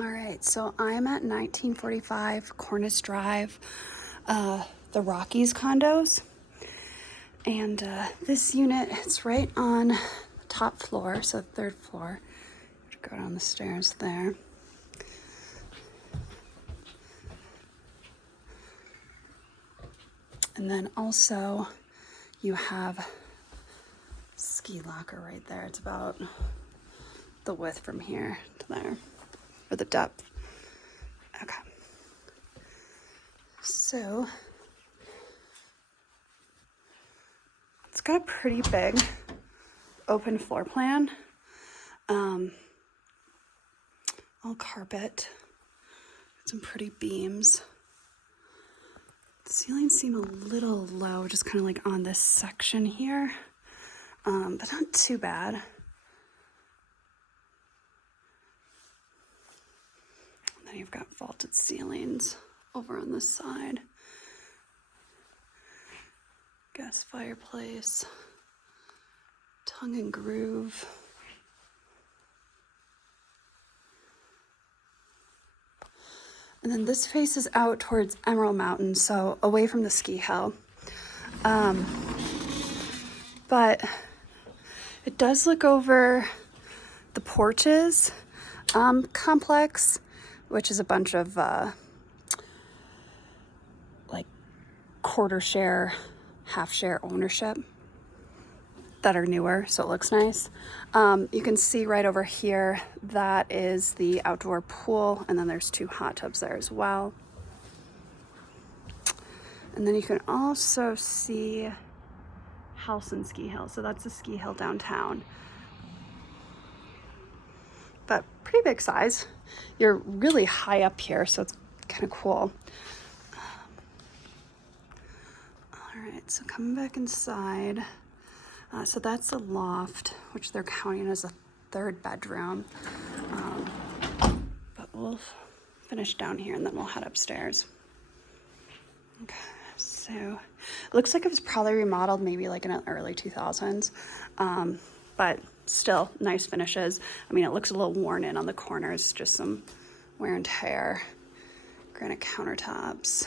All right, so I'm at 1945 Cornice Drive, the Rockies condos. And this unit, it's right on the top floor, so third floor. Go down the stairs there. And then also you have ski locker right there. It's about the width from here to there, or the depth. Okay. So it's got a pretty big open floor plan. All carpet, some pretty beams. The ceilings seem a little low, just kind of like on this section here, but not too bad. And then you've got vaulted ceilings over on this side. Gas fireplace, tongue and groove. And then this faces out towards Emerald Mountain, so away from the ski hill. But it does look over the Porches complex, which is a bunch of like quarter share, half share ownership that are newer, so it looks nice. You can see right over here, that is the outdoor pool, and then there's 2 hot tubs there as well. And then you can also see Halson Ski Hill, so that's the ski hill downtown. But pretty big size. You're really high up here, so it's kind of cool. All right, so coming back inside. So that's the loft, which they're counting as a 3rd bedroom. But we'll finish down here and then we'll head upstairs. Okay, so it looks like it was probably remodeled maybe like in the early 2000s, but still nice finishes. I mean, it looks a little worn in on the corners, just some wear and tear. Granite countertops,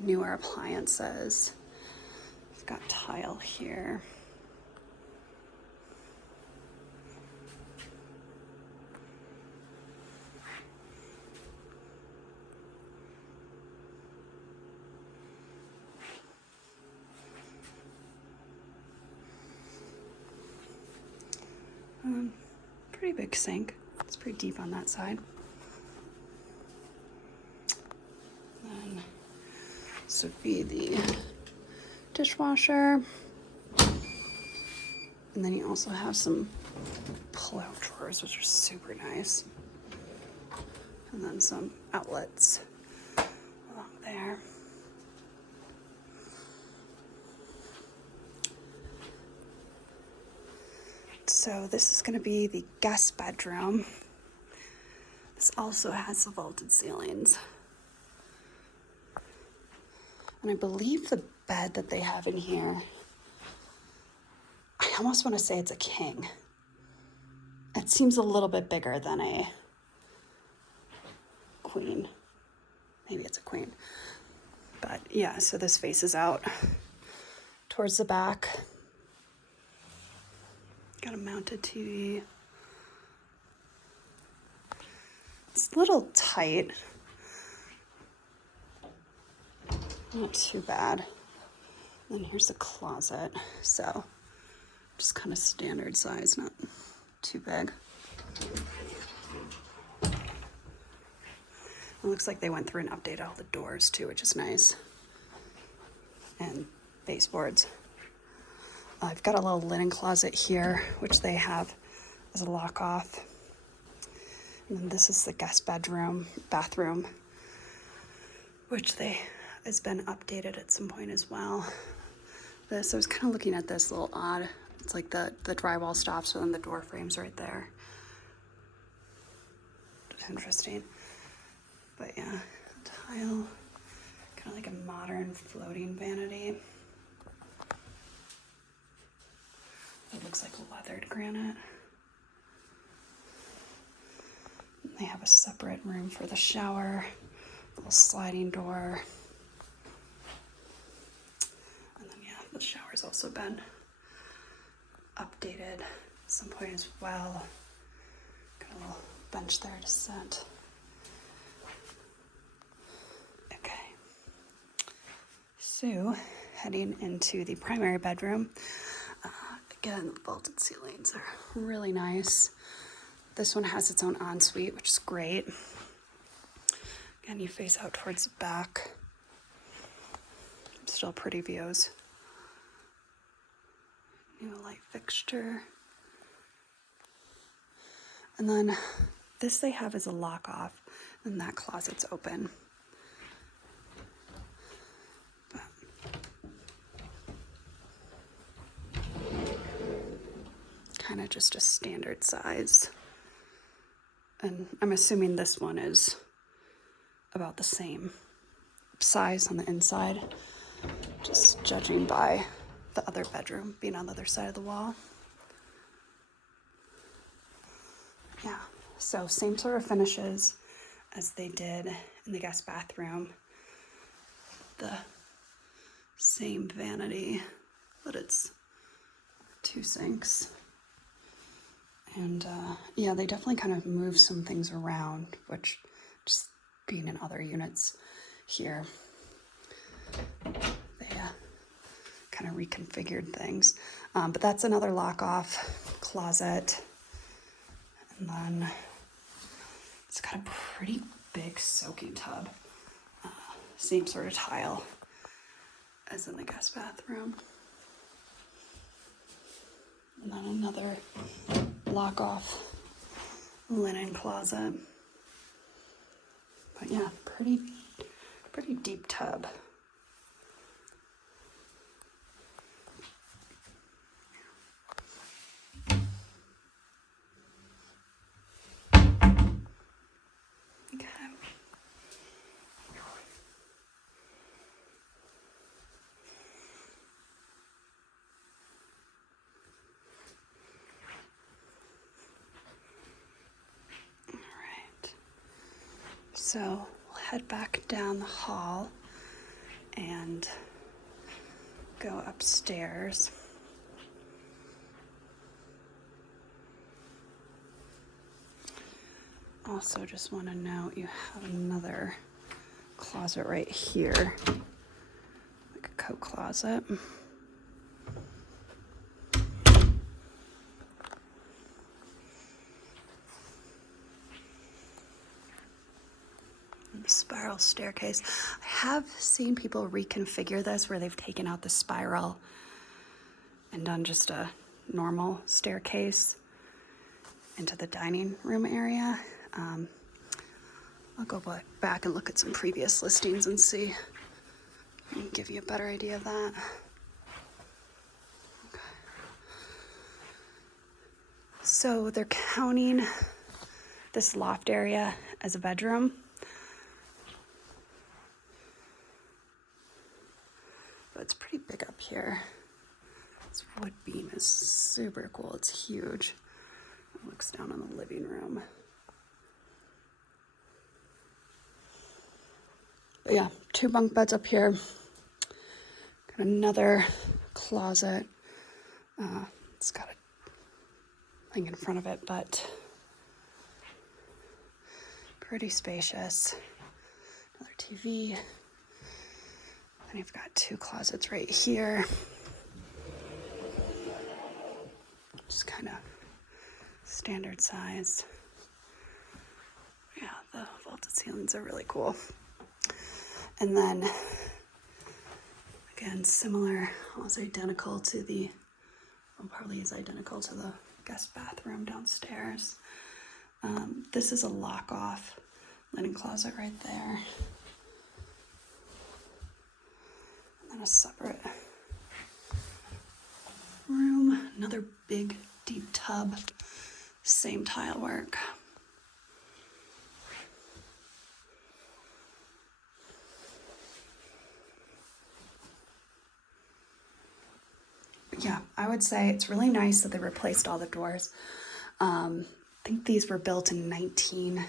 newer appliances. Got tile here. Pretty big sink. It's pretty deep on that side. Then this would be the dishwasher, and then you also have some pull-out drawers, which are super nice, and then some outlets along there. So this is going to be the guest bedroom. This also has the vaulted ceilings, and I believe the bed that they have in here, I almost want to say it's a king. It seems a little bit bigger than a queen. Maybe it's a queen. But yeah, so this faces out towards the back. Got a mounted TV. It's a little tight. Not too bad. Then here's the closet. So just kind of standard size, not too big. It looks like they went through and updated all the doors too, which is nice. And baseboards. I've got a little linen closet here, which they have as a lock off. And then this is the guest bathroom, which has been updated at some point as well. I was kind of looking at this, a little odd. It's like the drywall stops, and then the door frame's right there. Interesting. But yeah, tile, kind of like a modern floating vanity. It looks like weathered granite. They have a separate room for the shower, little sliding door. And then, yeah, the shower's also been updated at some point as well. Got a little bench there to sit. Okay. So, heading into the primary bedroom. Again, the vaulted ceilings are really nice. This one has its own ensuite, which is great. Again, you face out towards the back. Still pretty views. New light fixture. And then this they have as a lock off, and that closet's open. Kind of just a standard size. And I'm assuming this one is about the same size on the inside, just judging by the other bedroom being on the other side of the wall. Yeah, so same sort of finishes as they did in the guest bathroom. The same vanity, but it's 2 sinks. And yeah, they definitely kind of move some things around, which just being in other units here, they kind of reconfigured things. But that's another lock-off closet. And then it's got a pretty big soaking tub. Same sort of tile as in the guest bathroom. And then another lock-off linen closet. But yeah, pretty deep tub. Okay. So we'll head back down the hall and go upstairs. Also just want to note you have another closet right here, like a coat closet. Spiral staircase. I have seen people reconfigure this where they've taken out the spiral and done just a normal staircase into the dining room area. I'll go back and look at some previous listings and see and give you a better idea of that. Okay. So they're counting this loft area as a bedroom. But it's pretty big up here. This wood beam is super cool. It's huge. It looks down on the living room. But yeah, 2 bunk beds up here. Got another closet. It's got a thing in front of it, but pretty spacious. Another TV. And you've got 2 closets right here. Just kind of standard size. Yeah, the vaulted ceilings are really cool. And then, again, similar, almost identical to the, well, probably is identical to the guest bathroom downstairs. This is a lock-off linen closet right there. And then a separate room, another big, deep tub, same tile work. Yeah, I would say it's really nice that they replaced all the doors. I think these were built in 19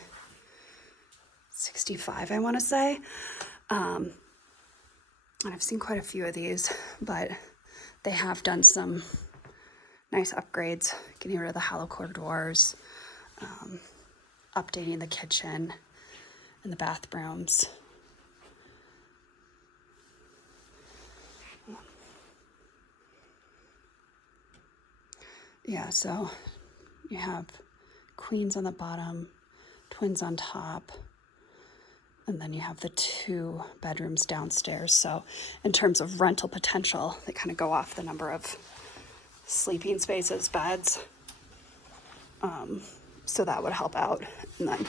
$65, I want to say. And I've seen quite a few of these, but they have done some nice upgrades, getting rid of the hollow core doors, updating the kitchen and the bathrooms. Yeah, so you have queens on the bottom, twins on top, and then you have the 2 bedrooms downstairs. So in terms of rental potential, they kind of go off the number of sleeping spaces, beds. So that would help out. And then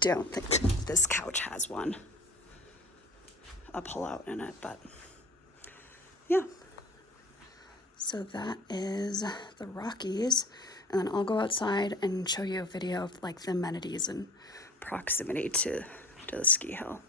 don't think this couch has a pull-out in it, but yeah. So that is the Rockies. And then I'll go outside and show you a video of like the amenities and proximity to the ski hill.